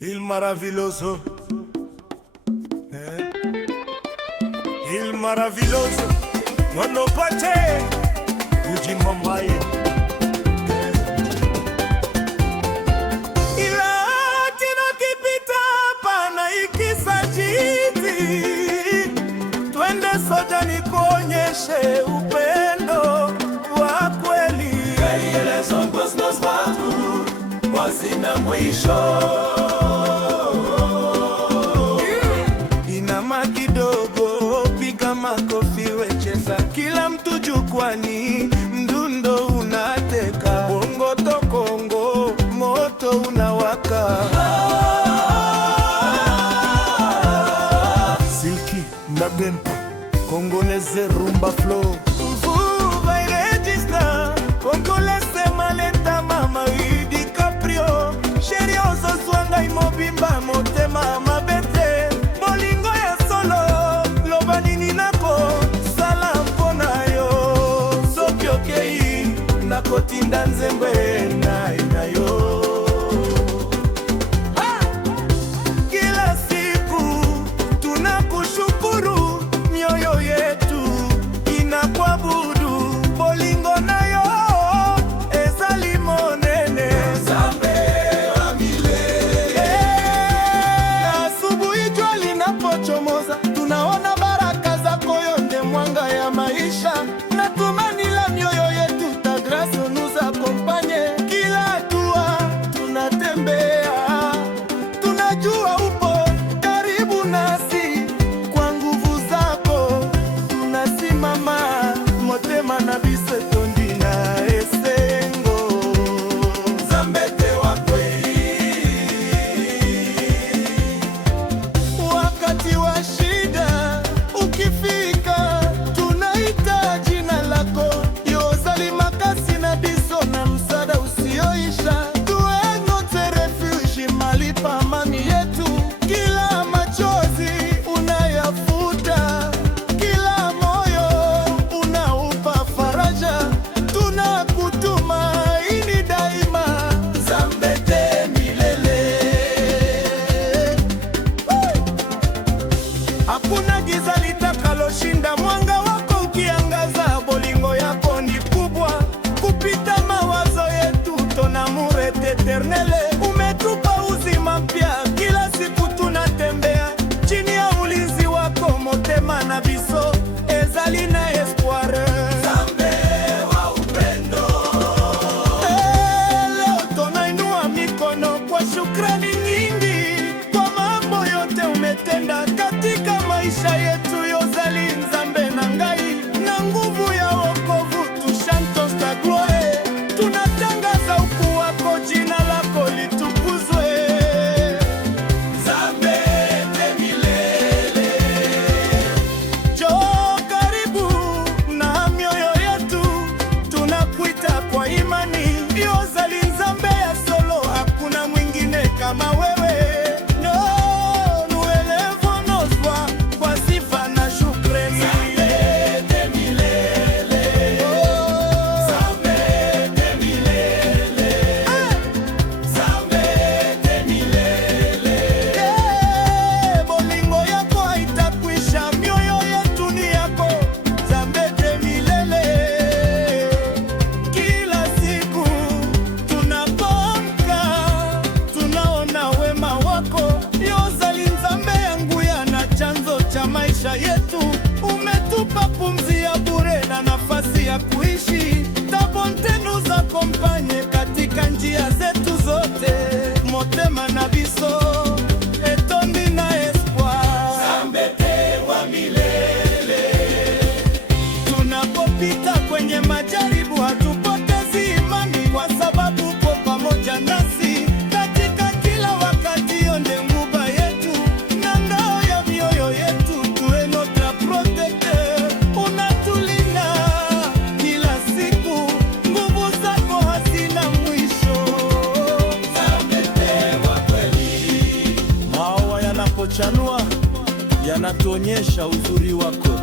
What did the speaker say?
Il maravilhoso, il maravilhoso, Mono Pache, Eugene Mamaye. Ila tino kipita pana ikisajiti, twende soja nikuonyeshe upendo wa kweli. Ile songos nos batu, wasina mwisho. Makofi wecheza, kila mtu jukwani, mdundo unateka, bongo to Kongo, moto unawaka. Silky na Bempa, Congolese rumba flow. Vuva irejista, Congolese maleta mama Idi Caprio, Sheri ozo swanga imobimba motema mabete, bolingo ya solo. Kotinda nzembe na yo. Kila siku tunakushukuru, mioyo yetu inakuabudu, bolingo na yo ezali monene. Nzambe wa milele. Asubuhi jua linapochomoza, tunaona baraka zako, yonde mwanga ya maisha, na tumani la mioyo yetu. Nous accompagner kila hatua tunatembea, tunajua upo karibu nasi, kwa nguvu zako tunasimama, motema na biso tondi na esengo. Nzambe wa kweli, wakati wa shida ukifika, tunaita jina lako. Amani yetu, kila machozi unayafuta, kila moyo unaupa faraja, tunakutumaini daima. Nzambe milele. Hakuna giza litakaloshinda mwanga wako ukiangaza, bolingo yako ni kubwa kupita mawazo yetu, ton amour est éternel. Umetupa uzima mpya, kila siku tunatembea chini ya ulinzi wako, motema na biso ezali na espoir. Nzambe wa upendo. Leo tunainua mikono kwa shukrani nyingi kwa mambo yote umetenda katika maisha yetu. Yozali Nzambe na ngai, na nguvu ya wokovu tu chantos ta gloire. Tunatangaza ukuu wako, jina lako litukuzwe. Nzambe milele. Njoo karibu na mioyo yetu, tunakuita kwa imani. Yozali Nzambe ya solo, hakuna mwingine kama wewe. No, nous élevons nos voix kwa sifa na shukrani. Nzambe milele. Nzambe milele. Nzambe milele. Bolingo yako haitakwisha, mioyo yetu ni yako. Nzambe milele. Kila siku tunapoamka, tunaona wema wako. Yozali Nzambe yangu yana chanzo cha maisha yetu, umetupa pumzi ya bure na nafasi ya kuishi. Ta bonté nous accompagne katika njia zetu zote, motema na biso etondi na espoir. Nzambe wa milele. Tunapopita kwenye majaribu, hatupotezi imani, kwa sababu uko pamoja nasi katika kila wakati. Yonde nguba yetu na ngao ya mioyo yetu, tuwe notre protecteur. Unatulinda kila siku, nguvu zako hazina mwisho. Nzambe wa kweli. Maua yanapochanua yanatuonyesha uzuri wako.